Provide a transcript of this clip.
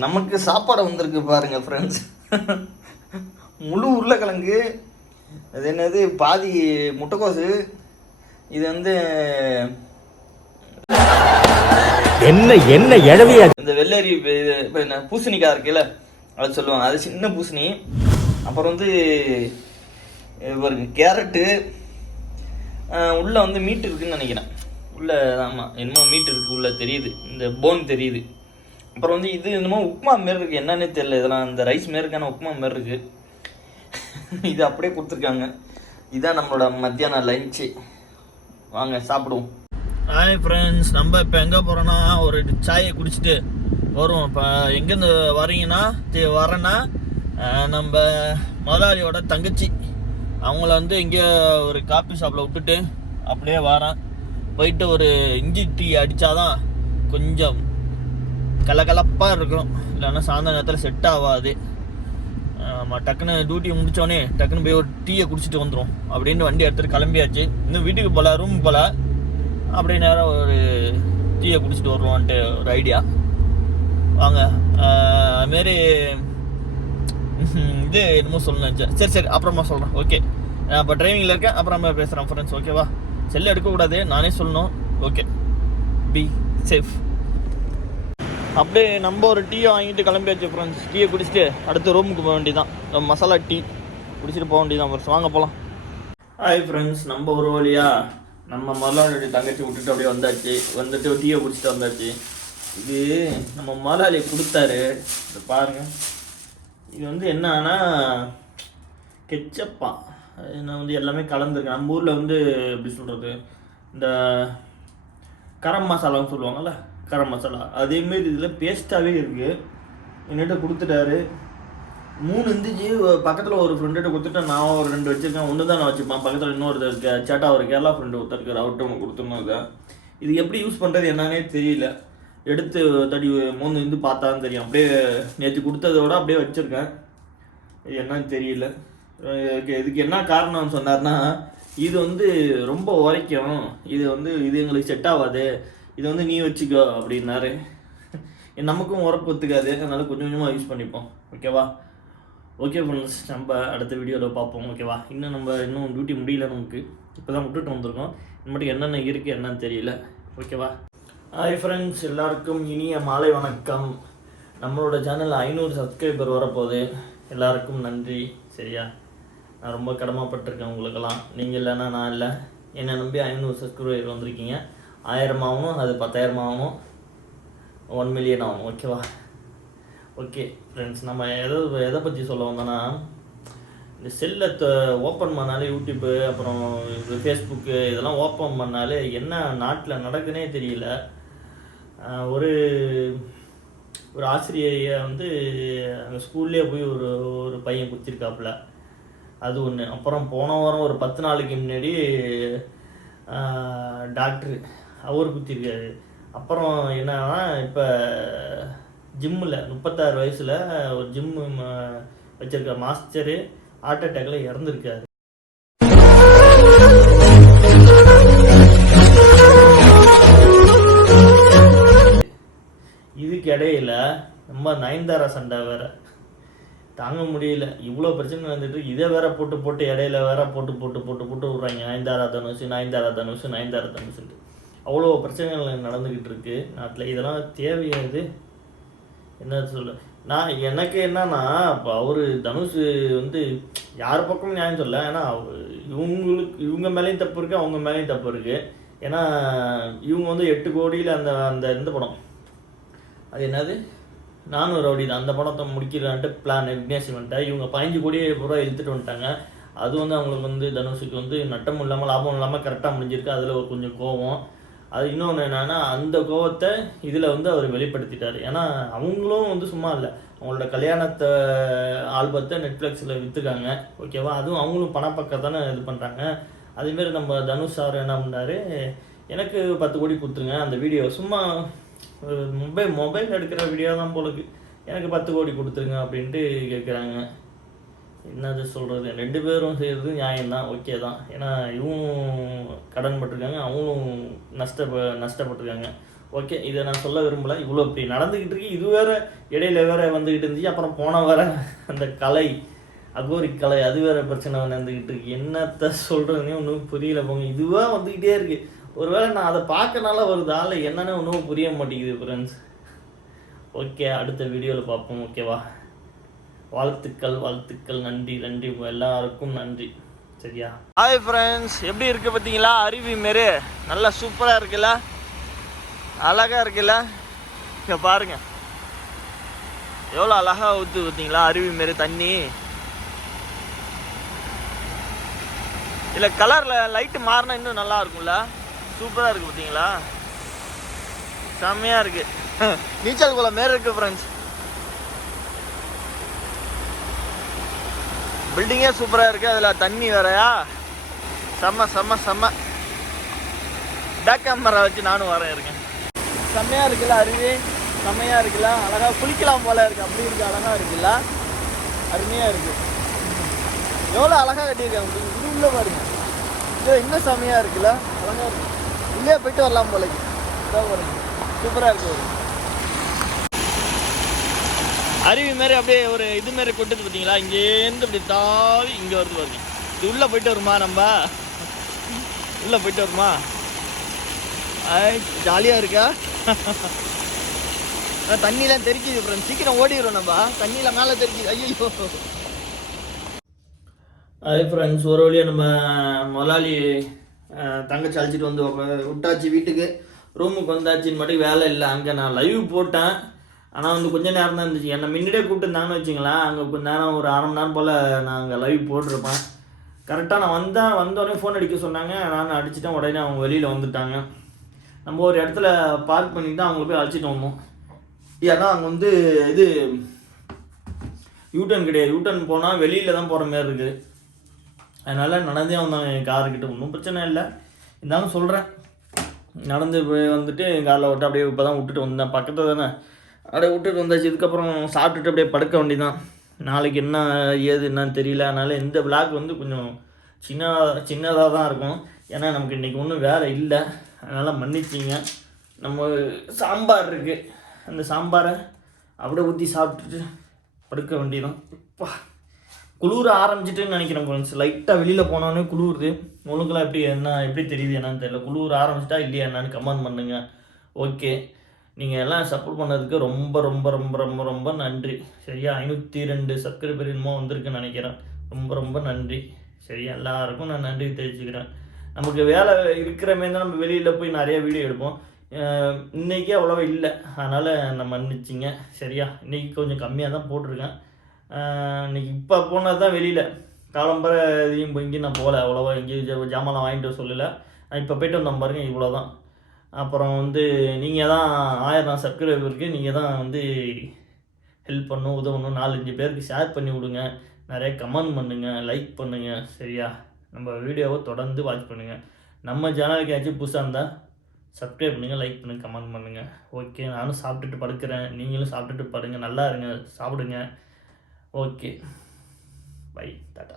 நமக்கு சாப்பாடு வந்திருக்கு பாருங்க ஃப்ரெண்ட்ஸ். முழு உருளைக்கிழங்கு, அது என்னது பாதி முட்டைக்கோசு, இது வந்து என்ன என்ன எழவியா இந்த வெள்ளரி என்ன பூசணிக்காய் இருக்குல்ல அது சொல்லுவாங்க, அது சின்ன பூசணி. அப்புறம் வந்து கேரட்டு, உள்ளே வந்து மீட் இருக்குதுன்னு நினைக்கிறேன். உள்ளே ஆமாம் என்னமோ மீட் இருக்குது உள்ளே தெரியுது, இந்த போன் தெரியுது. அப்புறம் வந்து இது என்னமோ உப்புமா மாரி இருக்குது, என்னன்னே தெரியல. இதெல்லாம் இந்த ரைஸ் மாரிக்கான உப்புமா மாரி இருக்குது. இது அப்படியே கொடுத்துருக்காங்க. இதுதான் நம்மளோட மத்தியான லஞ்சு. வாங்க சாப்பிடுவோம். ஹாய் ஃப்ரெண்ட்ஸ், நம்ம இப்போ எங்கே போகிறோன்னா ஒரு சாயை குடிச்சிட்டு வருவோம். இப்போ எங்கேருந்து வரேன்னா நம்ம முதலாளியோட தங்கச்சி அவங்கள வந்து இங்கே ஒரு காஃபி ஷாப்பில் விட்டுட்டு அப்படியே வரேன். போயிட்டு ஒரு இஞ்சி டீ அடித்தாதான் கொஞ்சம் கலகலப்பாக இருக்கும், இல்லைன்னா சாயந்தர நேரத்தில் செட் ஆகாது. டக்குன்னு டியூட்டியை முடித்தோடனே டக்குன்னு போய் ஒரு டீயை குடிச்சிட்டு வந்துடும் அப்படின்னு வண்டி எடுத்துகிட்டு கிளம்பியாச்சு. இன்னும் வீட்டுக்கு போகல, ரூமுக்கு போகல, அப்படி நேரம் ஒரு டீயை குடிச்சிட்டு வருவான்ட்டு ஒரு ஐடியா. வாங்க. அதுமாரி இது என்னமோ சொல்லணும். சரி அப்புறமா சொல்கிறேன். ஓகே, நான் இப்போ டிரைவிங்கில் இருக்கேன், அப்புறமா பேசுகிறேன் ஃப்ரெண்ட்ஸ். ஓகேவா? செல்லை எடுக்கக்கூடாது, நானே சொல்லணும். Okay, be safe. அப்படியே நம்ம ஒரு டீயை வாங்கிட்டு கிளம்பியாச்சு ஃப்ரெண்ட்ஸ். டீயை குடிச்சிட்டு அடுத்து ரூமுக்கு போக வேண்டியதான். மசாலா டீ குடிச்சிட்டு போக வேண்டியதான் ஃப்ரெண்ட்ஸ். வாங்க போகலாம். ஹாய் ஃப்ரெண்ட்ஸ், நம்ம ஒரு வழியாக நம்ம முதலாளி தங்கச்சி விட்டுட்டு அப்படியே வந்துட்டு டீயை குடிச்சிட்டு வந்தாச்சு. இது நம்ம முதலாளி கொடுத்தாரு, இதை பாருங்கள். இது வந்து என்னன்னா கெச்சப்பா, நான் வந்து எல்லாமே கலந்துருக்கேன். நம்ம ஊரில் வந்து எப்படி சொல்கிறது, இந்த கரம் மசாலான்னு சொல்லுவாங்கள்ல, கரம் மசாலா, அதேமாரி இதில் பேஸ்ட்டாகவே இருக்குது. என்கிட்ட கொடுத்துட்டாரு. 3 இருந்துச்சு. பக்கத்தில் ஒரு ஃப்ரெண்ட்கிட்ட கொடுத்துட்டு நான் ஒரு 2 வச்சுருக்கேன். ஒன்று தான் நான் வச்சுப்பேன். பக்கத்தில் இன்னொரு சேட்டா ஒரு கேரளா ஃப்ரெண்டு ஒருத்தருக்கார், அவர்கிட்ட ஒன்று கொடுத்துருந்தோம். இது எப்படி யூஸ் பண்ணுறது என்னன்னே தெரியல. எடுத்து 3 இருந்து பார்த்தா தான் தெரியும். அப்படியே நேற்று கொடுத்ததோட அப்படியே வச்சுருக்கேன். இது என்னன்னு தெரியல. இதுக்கு என்ன காரணம்னு சொன்னார்னா, இது வந்து ரொம்ப உரைக்கும், இது எங்களுக்கு செட் ஆகாது, இது வந்து நீ வச்சுக்கோ அப்படின்னாரு. நமக்கும் உரப்பு ஒத்துக்காது, அதனால கொஞ்சம் கொஞ்சமாக யூஸ் பண்ணிப்போம். ஓகேவா? ஓகே ஃப்ரெண்ட்ஸ், நம்ம அடுத்த வீடியோவில் பார்ப்போம். ஓகேவா? இன்னும் டியூட்டி முடியல, நமக்கு இப்போ தான் விட்டுட்டு வந்திருக்கோம். இனிமேட்டுக்கு என்னென்ன இருக்குது என்னன்னு தெரியல. ஓகேவா? ஹாய் ஃப்ரெண்ட்ஸ், எல்லாருக்கும் இனிய மாலை வணக்கம். நம்மளோட சேனலில் 500 சப்ஸ்கிரைபர் வரப்போகுது. எல்லாருக்கும் நன்றி. சரியா? நான் ரொம்ப கடமைப்பட்டிருக்கேன் உங்களுக்கெல்லாம். நீங்கள் இல்லைன்னா நான் இல்லை. என்னை நம்பி 500 சப்ஸ்கிரைபர் வந்திருக்கீங்க. 1000 ஆகணும், அது 10,000 ஆகணும், 1 மில்லியன் ஆகணும். ஓகேவா? ஓகே ஃப்ரெண்ட்ஸ், நம்ம எதை பற்றி சொல்ல வந்தோன்னா, இந்த செல்லை ஓப்பன் பண்ணாலே யூடியூப்பு, அப்புறம் இது ஃபேஸ்புக்கு, இதெல்லாம் ஓப்பன் பண்ணாலே என்ன நாட்டில் நடக்குன்னே தெரியல. ஒரு ஆசிரியையை வந்து அங்கே ஸ்கூல்லே போய் ஒரு பையன் குடிச்சிருக்காப்புல, அது ஒன்று. அப்புறம் போன வாரம் ஒரு 10 நாளைக்கு முன்னாடி டாக்டரு அவர் குத்திருக்காரு. அப்புறம் என்னன்னா, இப்போ ஜிம்மில் 36 வயசில் ஒரு ஜிம்மு வச்சிருக்க மாஸ்டரு ஹார்ட் அட்டாக்ல இறந்துருக்காரு. இதுக்கு இடையில நம்ம நயன்தாரா சண்டை வேற தாங்க முடியல. இவ்வளோ பிரச்சனை வந்துட்டு இதை வேற போட்டு இடையில வேற போட்டு விட்றாங்க. நயன்தாரா தனுஷுன்ட்டு அவ்வளோ பிரச்சனைகள் நடந்துக்கிட்டு இருக்கு நாட்டில். இதெல்லாம் தேவையாது என்ன சொல்ல. எனக்கு என்னன்னா, இப்போ தனுஷ் வந்து யார் பக்கமும் நியாயம் சொல்ல. ஏன்னா இவங்க மேலேயும் தப்பு இருக்குது, அவங்க மேலேயும் தப்பு இருக்குது. ஏன்னா இவங்க வந்து 8 கோடியில் அந்த இந்த படம், அது என்னது, நானும் ரவுடி தான், அந்த படத்தை முடிக்கிறான்ட்டு பிளான் விக்னேஷ்மெண்ட்டை இவங்க 15 கோடியே ரூபா இழுத்துட்டு வந்துட்டாங்க. அது வந்து அவங்களுக்கு வந்து தனுஷுக்கு வந்து நட்டமும் இல்லாமல் லாபம் இல்லாமல் கரெக்டாக முடிஞ்சிருக்கு. அதில் ஒரு கொஞ்சம் கோவம். அது இன்னொன்று என்னென்னா, அந்த கோவத்தை இதில் வந்து அவர் வெளிப்படுத்திட்டார். ஏன்னா அவங்களும் வந்து சும்மா இல்லை, அவங்களோட கல்யாணத்தை ஆல்பத்தை நெட்ஃப்ளிக்ஸில் விற்றுக்காங்க. ஓகேவா? அதுவும் அவங்களும் பணப்பக்கம் தானே இது பண்ணுறாங்க. அதேமாரி நம்ம தனுஷ் சார் என்ன பண்ணார், எனக்கு 10 கோடி கொடுத்துருங்க, அந்த வீடியோ சும்மா மொபைல் எடுக்கிற வீடியோ தான் போலுக்கு, எனக்கு 10 கோடி கொடுத்துருங்க அப்படின்ட்டு கேட்குறாங்க. என்னது சொல்கிறது, 2 பேரும் செய்கிறது நியாயம்தான், ஓகே தான். ஏன்னா இவங்க கடன் பட்டிருக்காங்க, அவங்களும் நஷ்டப்பட்டிருக்காங்க. ஓகே, இதை நான் சொல்ல விரும்பல. இவ்வளோ இப்படி நடந்துக்கிட்டு இருக்கு. இது வேற இடையில வேற வந்துக்கிட்டு இருந்துச்சு. அப்புறம் போன வேற அந்த கலை அகோரி கலை அது வேற பிரச்சனை வந்துக்கிட்டு இருக்கு. என்னத்த சொல்கிறதுனே ஒன்றும் புரியல போங்க. இதுவாக வந்துக்கிட்டே இருக்கு. ஒருவேளை நான் அதை பார்க்கனால வருதா இல்லை என்னன்னு ஒன்றும் புரிய மாட்டேங்குது ஃப்ரெண்ட்ஸ். ஓகே, அடுத்த வீடியோவில் பார்ப்போம். ஓகேவா? வாழ்த்துக்கள். நன்றி எல்லாருக்கும் நன்றி. சரியா? ஹாய் ஃப்ரெண்ட்ஸ், எப்படி இருக்குது பார்த்தீங்களா? அருவி மாரி நல்லா சூப்பராக இருக்குல்ல, அழகாக இருக்குல்ல. இங்கே பாருங்க எவ்வளோ அழகாக ஊற்று பார்த்தீங்களா அருவி மாரி தண்ணி. இல்லை கலரில் லைட்டு மாறினா இன்னும் நல்லா இருக்கும்ல, சூப்பராக இருக்குது பார்த்தீங்களா, செம்மையாக இருக்குது. நீச்சல் குளம் மாரி இருக்குது ஃப்ரெண்ட்ஸ். பில்டிங்கே சூப்பராக இருக்குது, அதில் தண்ணி வேறையா, செம்ம. பேக் கேமரா வச்சு நானும் வரேன் இருக்கேன். செம்மையாக இருக்குல்ல அருவி, செம்மையாக இருக்குல்ல, அழகாக குளிக்கலாம் போல இருக்குது. அப்படி இருக்குது, அழகாக இருக்குல்ல, அருமையாக இருக்குது. எவ்வளோ அழகாக கட்டியிருக்காங்க இது உள்ளே பாருங்க. இது இன்னும் செம்மையாக இருக்குல்ல, அழகாக இருக்குது. உள்ளே போயிட்டு வரலாம் போலக்கு. இதான் பாருங்க, சூப்பராக இருக்குது. அருவி மாரி அப்படியே ஒரு இது மாரி கொட்டுது பார்த்தீங்களா, இங்கேருந்து அப்படி தாவி இங்கே வருது பாருங்க. இது உள்ளே போயிட்டு வருமா, நம்ம உள்ளே போயிட்டு வருமா? ஜாலியாக இருக்கா? தண்ணியெலாம் தெரிக்குது ஃப்ரெண்ட்ஸ், சீக்கிரம் ஓடிடுறோம் நம்ம, தண்ணியில் மேலே தெரிக்குது. ஐயோ அதே ஃப்ரெண்ட்ஸ், ஒரு வழியாக நம்ம முதலாளி தங்கச்சி அழைச்சிட்டு வந்து விட்டாச்சு வீட்டுக்கு. ரூமுக்கு வந்தாச்சின்னு மட்டும் வேலை இல்லை. அங்கே நான் லைவ் போட்டேன், ஆனால் வந்து கொஞ்சம் நேரம் தான் இருந்துச்சு. என்னை முன்னாடியே கூப்பிட்டுருந்தாங்கன்னு வச்சுங்களேன், அங்கே கொஞ்சம் நேரம் ஒரு அரை மணி நேரம் போல் நான் அங்கே லைவ் போட்டிருப்பேன். கரெக்டாக நான் வந்தோடனே ஃபோன் அடிக்க சொன்னாங்க. நான் அடிச்சுட்டேன். உடனே அவங்க வெளியில் வந்துட்டாங்க. நம்ம ஒரு இடத்துல பார்க் பண்ணிட்டு தான் அவங்கள போய் அழைச்சிட்டு வந்தோம். ஏன்னா அங்கே வந்து இது யூட்டர்ன் கிடையாது. யூட்டர்ன் போனால் வெளியில் தான் போகிற மாதிரி இருக்குது. அதனால் நடந்தே வந்தாங்க என் காருக்கிட்ட. ஒன்றும் பிரச்சனை இல்லை, இருந்தாலும் சொல்கிறேன். நடந்து போய் வந்துட்டு என் காரில் விட்டு அப்படியே இப்போ தான் விட்டுட்டு வந்தேன். பக்கத்தில் தானே, அப்படியே விட்டுட்டு வந்தாச்சு. இதுக்கப்புறம் சாப்பிட்டுட்டு அப்படியே படுக்க வேண்டியதான். நாளைக்கு என்ன ஏது என்னன்னு தெரியல. அதனால் இந்த விளாக் வந்து கொஞ்சம் சின்னதாக தான் இருக்கும். ஏன்னா நமக்கு இன்றைக்கி ஒன்றும் வேலை இல்லை, அதனால் மன்னிச்சிங்க. நம்ம சாம்பார் இருக்குது, அந்த சாம்பாரை அப்படியே ஊற்றி சாப்பிட்டுட்டு படுக்க வேண்டியதான். இப்போ குளிர ஆரம்பிச்சிட்டுன்னு நினைக்கிறேன் ஃப்ரெண்ட்ஸ். லைட்டாக வெளியில் போனோன்னே குளிருது. உங்களுக்குலாம் எப்படி தெரியுது என்னன்னு தெரியல. குளிர ஆரம்பிச்சிட்டா இல்லையா என்னன்னு கமெண்ட் பண்ணுங்கள். ஓகே, நீங்கள் எல்லாம் சப்போர்ட் பண்ணதுக்கு ரொம்ப ரொம்ப ரொம்ப ரொம்ப ரொம்ப நன்றி. சரியா? 502 சப்ஸ்கிரைபர் என்னமோ வந்திருக்குன்னு நினைக்கிறேன். ரொம்ப ரொம்ப நன்றி. சரியா? எல்லாருக்கும் நான் நன்றி தெரிவிச்சுக்கிறேன். நமக்கு வேலை இருக்கிற மாரி தான் நம்ம வெளியில் போய் நிறைய வீடியோ எடுப்போம். இன்றைக்கே அவ்வளோவா இல்லை, அதனால் நான் மன்னிச்சிங்க. சரியா? இன்றைக்கி கொஞ்சம் கம்மியாக தான் போட்டிருக்கேன். இன்றைக்கி இப்போ போனது தான் வெளியில். காலம்பரை இதையும் எங்கேயும் நான் போகல, அவ்வளோவா எங்கேயும் ஜாமான்லாம் வாங்கிட்டு சொல்லலை. நான் இப்போ போய்ட்டு வந்தேன் பாருங்கள், இவ்வளோ தான். அப்புறம் வந்து நீங்கள் தான் 1000 சப்ஸ்கிரைபருக்கு நீங்கள் தான் வந்து ஹெல்ப் பண்ணணும், உதவணும். 4-5 பேருக்கு ஷேர் பண்ணி விடுங்க, நிறைய கமெண்ட் பண்ணுங்கள், லைக் பண்ணுங்கள். சரியா? நம்ம வீடியோவை தொடர்ந்து வாட்ச் பண்ணுங்கள். நம்ம சேனலுக்கு ஏதாச்சும் புதுசாக இருந்தால் சப்ஸ்கிரைப் பண்ணுங்கள், லைக் பண்ணுங்கள், கமெண்ட் பண்ணுங்கள். ஓகே, நானும் சாப்பிட்டுட்டு படுக்கிறேன், நீங்களும் சாப்பிட்டுட்டு படுங்க, நல்லா இருங்க, சாப்பிடுங்க. Okay, bye, tata.